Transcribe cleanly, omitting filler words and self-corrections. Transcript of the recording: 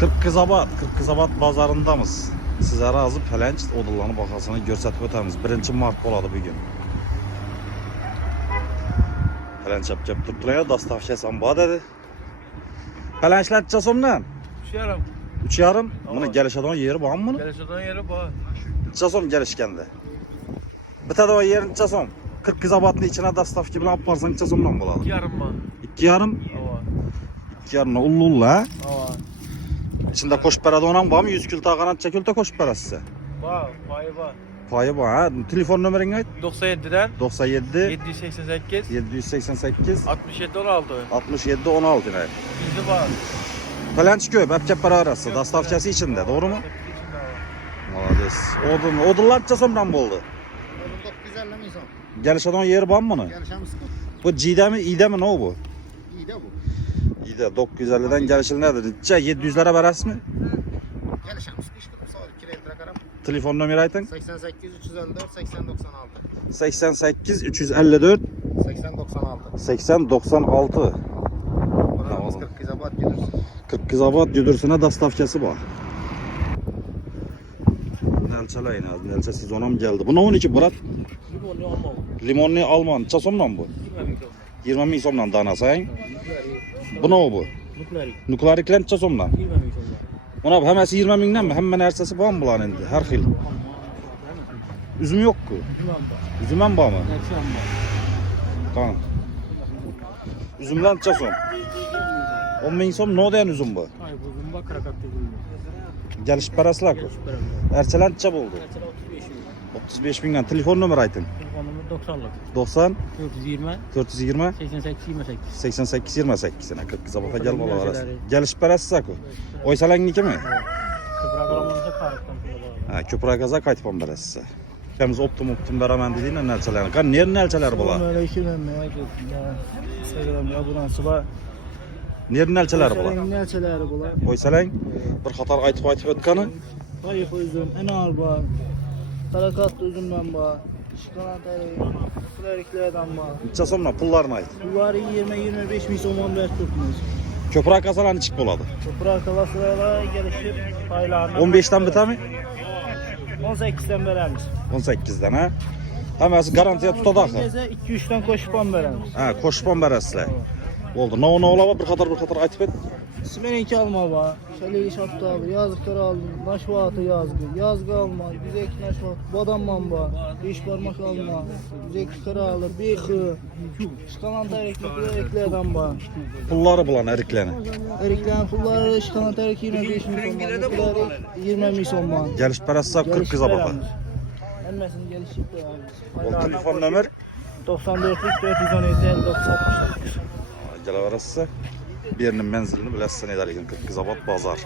Kırkızabat bazarındamız. Sizlere azı Pəlenç odullarını baxasını görsətib ötəmiz. 1 mart oladı bugün. Pəlenç yapacak tutturaya dastavşəsən ba dedi. Pəlençlər çasomdan? 3,5. 3,5. Buna gəlişədən yeri var mı bunu? Gəlişədən yeri var. Çasom gəlişkəndə. Bitədə o yerin çasom. Kırkızabatın içine dastavki bilə aparsan çasomdan buladı. 2,5 var. 2,5. Ava. 2,5 ullu ha? Ava. İçinde koşperada olan var mı? 100 kilo kanat çekildi koşpera size. Var, payı var. Payı var ha. Telefon numaran ait? 97'den 97 788 788 67 16. 67 16 ne? Bizde var. Pəlenç köy, hep para arası. Dastavçası içinde, doğru mu? Hepsi içinde var. Malades. Odunlar çasomdan oldu. Odun 950 son. Gəlişədən yeri var mı bunu? Gelişemiz kıl. Bu C'de mi, İ'de mi, ne o bu? İyi de bu. İ'de 950'den gəlişil nedir? 700'lere verəs mi? Gelişemiz iş kılım sağ ol. 2 litre karam. Telefon numara aytın. 88 354 80 96. 88 354 80 96. 80 96. Oranımız 40 Kızabat gelirsin. Kırkızabat Güdürsüne dastavkası var. Nelçeleyin az, nelçe sezona mı geldi? Bu ne 12 Murat? Limonlu alma. Limonlu Alman, çasomla mı bu? 20 bin somla dana sayın. Bu ne o bu? Nuklearik. Nukleariklen çasomla. 20 bin Buna hemesi 20 binden mi? Hemen ersesi var mı bulan indi? Her xil. Üzüm yok ki. Üzümden bağ mı? Tamam. Üzümden çasom. 10 bin som ne diyen üzüm bu? Ay bu zumba karakat değil. Geliş parası lak. Erçelen çap oldu. 35 binden. Telefon numara aytın. Telefonumuz 90'lık. 90 420 420 88 28. 88 28 sene 40 zabata gel bala arası. Gelişleri. Geliş parası sakı. Oysalan niki mi? Kıbra kalamanıza karıktan. Ha, köpragaza kaytıpan beresi size. Kemiz optum beramen dediğinle nelçelerini. Kan nerin nelçeler bula? Selamünaleyküm emmi. Instagram abonası var. Nerin nelçeler bula? Nelçeleri bula. Oysalan bir hatar aytıp ötkanı. Kayık üzüm, enar var. Tarakatlı üzümden var. Şıkanatları, kuleriklerden var. Çasomla pullarına ait. Bunları 20-25 bin somon ver tutmuş. Köprag kasalan çık buladı. Toprak kalasılarla gelişip paylarını... 15'ten biter mi? 18'den veremiz. 18'den ha. Hemesi garantiye tutadak. 2-3'ten koşupan veremiz. Ha, koşpan beresiyle. Oldu. Ne ola var bir hatar aytıp et. Simeniki alma var. Şöyle şaptı abi. Yazıkları aldım. Naşvatı yazgı. Yazgı alma. Güzeki naşvat. Badamman var. 5 parmak alma. Güzeki kara alır. Bir kı. Şıkalan eriklerden var. Pulları bulan eriklerini. Eriklerin pulları şıkalan erik 25 milyon var. 20 milyon var. Geliş parası 40 zabata. Elmesin gelişip de yani. O telefon numara 94 417 59 gel arası. Birinin menzilini biləsiniz, 40 Zabat bazar.